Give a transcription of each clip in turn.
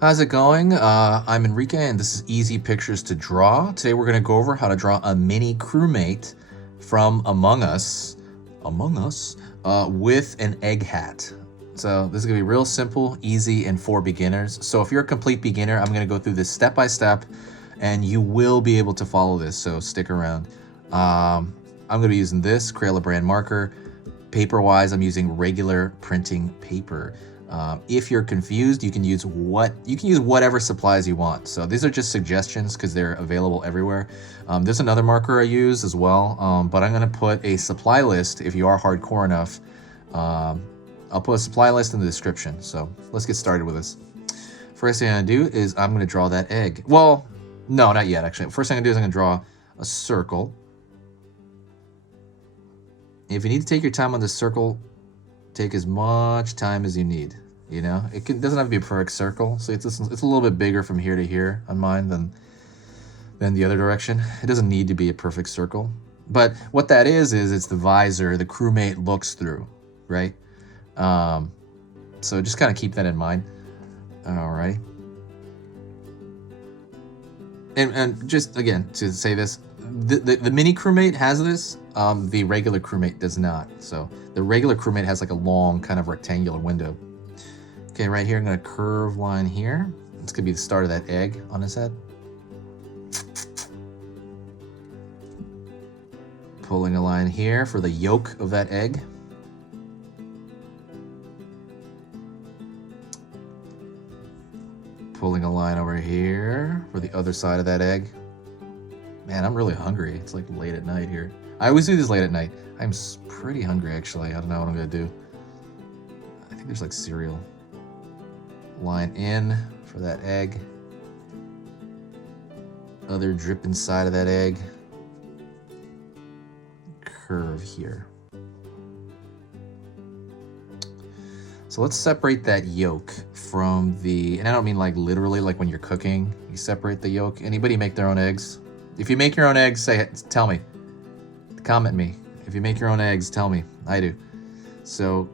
How's it going? I'm Enrique and this is Easy Pictures to Draw. Today we're going to go over how to draw a mini crewmate from Among Us, with an egg hat. So this is going to be real simple, easy, and for beginners. So if you're a complete beginner, I'm going to go through this step by step and you will be able to follow this, so stick around. I'm going to be using this Crayola brand marker. Paper-wise, I'm using regular printing paper. If you're confused, you can use whatever supplies you want. So these are just suggestions because they're available everywhere. There's another marker I use as well, but I'm going to put a supply list if you are hardcore enough. I'll put a supply list in the description. So let's get started with this. First thing I'm going to do is I'm going to draw that egg. Well, no, not yet, actually. First thing I'm going to do is I'm going to draw a circle. If you need to take your time on this circle, take as much time as you need. You know, doesn't have to be a perfect circle. So it's a little bit bigger from here to here on mine than the other direction. It doesn't need to be a perfect circle. But what that is it's the visor the crewmate looks through, right? So just kind of keep that in mind. All right. And just again to say this, the mini crewmate has this. The regular crewmate does not. So the regular crewmate has like a long kind of rectangular window. Okay, right here I'm going to curve line here. It's going to be the start of that egg on his head. Pulling a line here for the yolk of that egg. Pulling a line over here for the other side of that egg. Man, I'm really hungry. It's like late at night here. I always do this late at night. I'm pretty hungry, actually. I don't know what I'm going to do. I think there's like cereal. Line in for that egg. Other drip inside of that egg. Curve here. So let's separate that yolk from the, and I don't mean like literally like when you're cooking, you separate the yolk. Anybody make their own eggs? If you make your own eggs, tell me. Comment me. If you make your own eggs, tell me. I do. So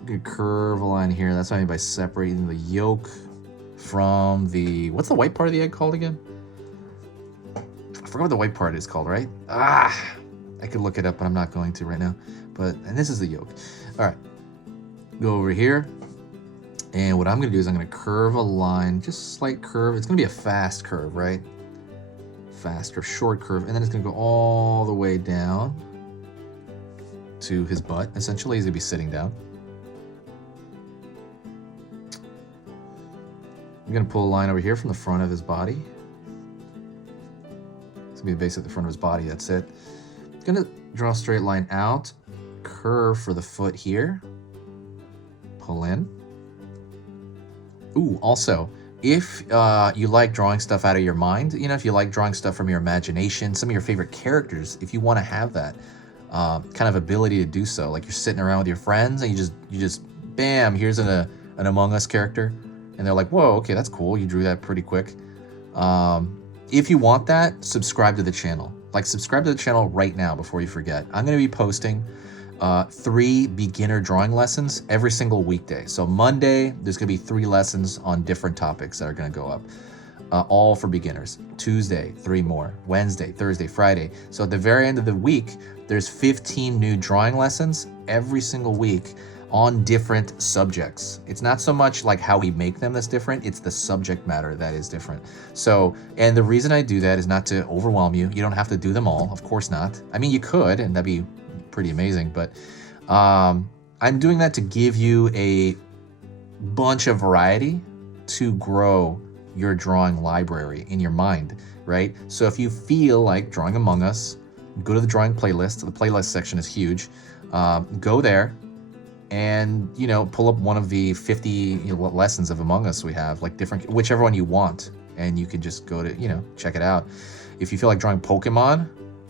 I'm gonna curve a line here. That's what I mean by separating the yolk from the, what's the white part of the egg called again? I forgot what the white part is called, right? I could look it up, but I'm not going to right now. And this is the yolk. All right, go over here. And what I'm gonna do is I'm gonna curve a line, just slight curve. It's gonna be a fast curve, right? Fast or short curve, and then it's gonna go all the way down to his butt. Essentially, he's gonna be sitting down. I'm gonna pull a line over here from the front of his body. It's gonna be basically the front of his body, that's it. I'm gonna draw a straight line out, curve for the foot here, pull in. Ooh, also, if you like drawing stuff out of your mind, you know, if you like drawing stuff from your imagination, some of your favorite characters, if you want to have that kind of ability to do so, like you're sitting around with your friends and you just bam, here's an Among Us character, and they're like, whoa, okay, that's cool. You drew that pretty quick. If you want that, subscribe to the channel. Like, subscribe to the channel right now before you forget. I'm going to be posting 3 beginner drawing lessons every single weekday. So Monday, there's going to be 3 lessons on different topics that are going to go up, all for beginners. Tuesday, 3 more. Wednesday, Thursday, Friday. So at the very end of the week, there's 15 new drawing lessons every single week on different subjects. It's not so much like how we make them that's different, it's the subject matter that is different. So, and the reason I do that is not to overwhelm you. You don't have to do them all, of course not. I mean, you could, and that'd be pretty amazing, but I'm doing that to give you a bunch of variety to grow your drawing library in your mind, right? So if you feel like drawing Among Us, go to the drawing playlist. The playlist section is huge. Go there and, you know, pull up one of the 50 lessons of Among Us we have, like different, whichever one you want, and you can just go to, you know, check it out. If you feel like drawing Pokemon,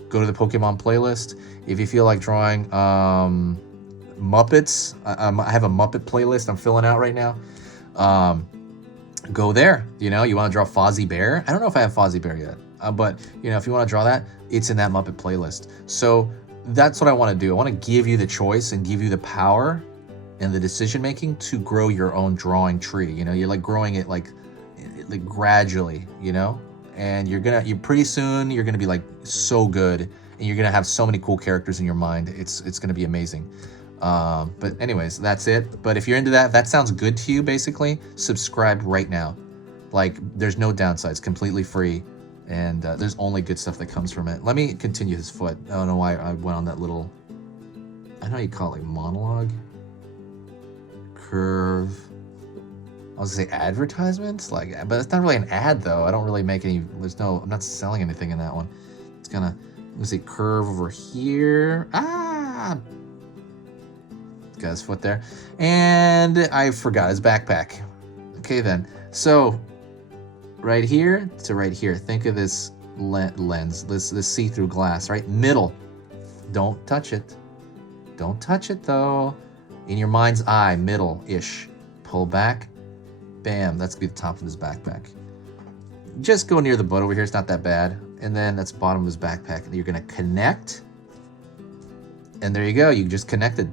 go to the Pokemon playlist. If you feel like drawing Muppets, I have a Muppet playlist I'm filling out right now. Go there. You know, you want to draw Fozzie Bear? I don't know if I have Fozzie Bear yet, but you know, if you want to draw that, it's in that Muppet playlist. So that's what I want to do. I want to give you the choice and give you the power and the decision making to grow your own drawing tree. You know, you're like growing it like like gradually, you know, and you're pretty soon you're gonna be like so good, and you're gonna have so many cool characters in your mind. It's gonna be amazing. But anyways, that's it. But if you're into that, if that sounds good to you, basically subscribe right now. Like, there's no downsides, completely free, and there's only good stuff that comes from it. Let me continue his foot. I don't know why I went on that little, I don't know how you call it, like monologue, curve. I was gonna say advertisements, like, but it's not really an ad though. I don't really make any. I'm not selling anything in that one. It's gonna, let's see, curve over here. Got his foot there, and I forgot his backpack. Okay then, so right here to right here, think of this lens, this see-through glass, right? Middle, don't touch it. Don't touch it though. In your mind's eye, middle-ish. Pull back, bam, that's gonna be the top of his backpack. Just go near the butt over here, it's not that bad. And then that's bottom of his backpack. And you're gonna connect, and there you go, you just connected.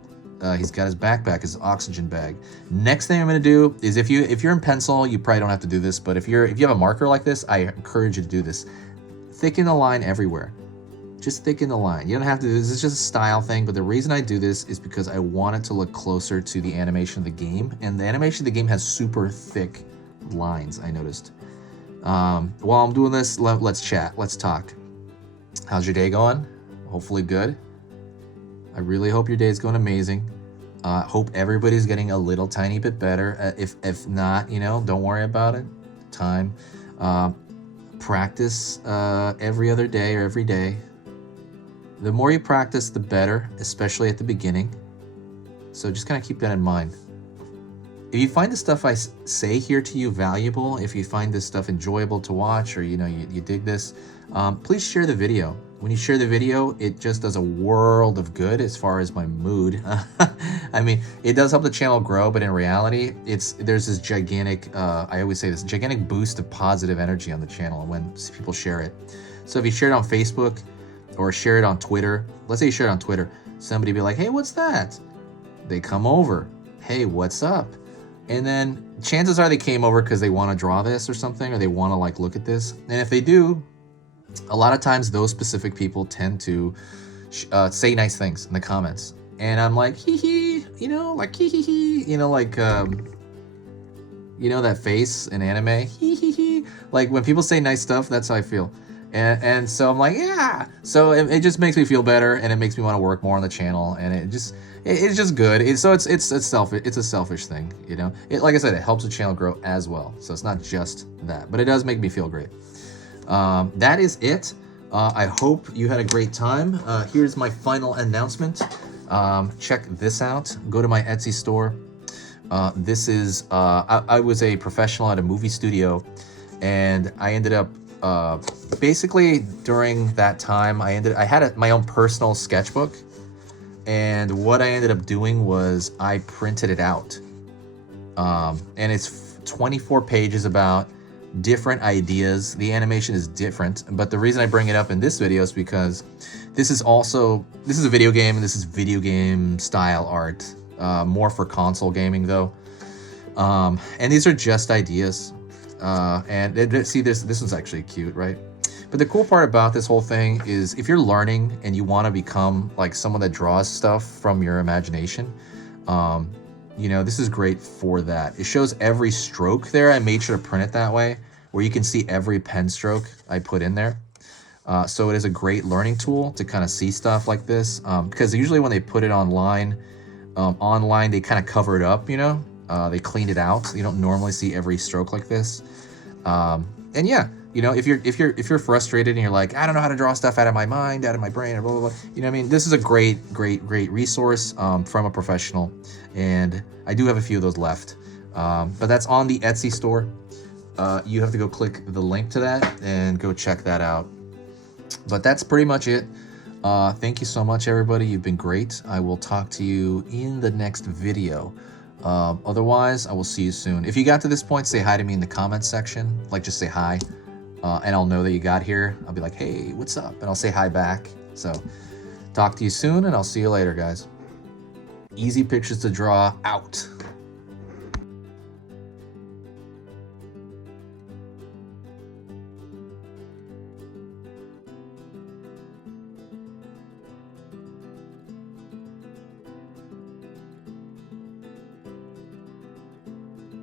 He's got his backpack, his oxygen bag. Next thing I'm gonna do is, if you're in pencil, you probably don't have to do this, but if you have a marker like this, I encourage you to do this. Thicken the line everywhere. Just thicken the line. You don't have to do this. It's just a style thing, but the reason I do this is because I want it to look closer to the animation of the game, and the animation of the game has super thick lines, I noticed. While I'm doing this, let's chat. Let's talk. How's your day going? Hopefully good. I really hope your day is going amazing. Hope everybody's getting a little tiny bit better. If not, you know, don't worry about it. Time. Practice every other day or every day. The more you practice, the better, especially at the beginning. So just kind of keep that in mind. If you find the stuff I say here to you valuable, if you find this stuff enjoyable to watch, or you know you dig this, please share the video. When you share the video, it just does a world of good as far as my mood. I mean, it does help the channel grow, but in reality, there's this gigantic, I always say this, gigantic boost of positive energy on the channel when people share it. So if you share it on Facebook or share it on Twitter, let's say you share it on Twitter, somebody be like, hey, what's that? They come over, hey, what's up? And then chances are they came over because they want to draw this or something, or they want to like look at this. And if they do, a lot of times those specific people tend to say nice things in the comments, and I'm like, hee hee, you know, like hee hee hee, you know, like you know that face in anime, hee hee hee. Like when people say nice stuff, that's how I feel, and so I'm like, yeah. So it just makes me feel better, and it makes me want to work more on the channel, and it's just good. It's selfish. It's a selfish thing, you know. Like I said, it helps the channel grow as well. So it's not just that, but it does make me feel great. That is it. I hope you had a great time. Here's my final announcement. Check this out. Go to my Etsy store. This is, I was a professional at a movie studio, and I ended up, basically during that time, I had my own personal sketchbook, and what I ended up doing was I printed it out. And it's 24 pages about different ideas. The animation is different, but the reason I bring it up in this video is because this is a video game, and this is video game style art, more for console gaming though. And these are just ideas. And see, this one's actually cute, right? But the cool part about this whole thing is, if you're learning and you want to become like someone that draws stuff from your imagination, you know, this is great for that. It shows every stroke there. I made sure to print it that way, where you can see every pen stroke I put in there. So it is a great learning tool to kind of see stuff like this, because usually when they put it online, they kind of cover it up, you know, they cleaned it out. You don't normally see every stroke like this. And yeah, you know, if you're frustrated and you're like, I don't know how to draw stuff out of my mind, out of my brain, or blah, blah, blah, you know what I mean? This is a great resource from a professional, and I do have a few of those left. But that's on the Etsy store. You have to go click the link to that and go check that out. But that's pretty much it. Thank you so much, everybody. You've been great. I will talk to you in the next video. Otherwise, I will see you soon. If you got to this point, say hi to me in the comments section. Like, just say hi. And I'll know that you got here. I'll be like, hey, what's up? And I'll say hi back. So talk to you soon, and I'll see you later, guys. Easy pictures to draw out.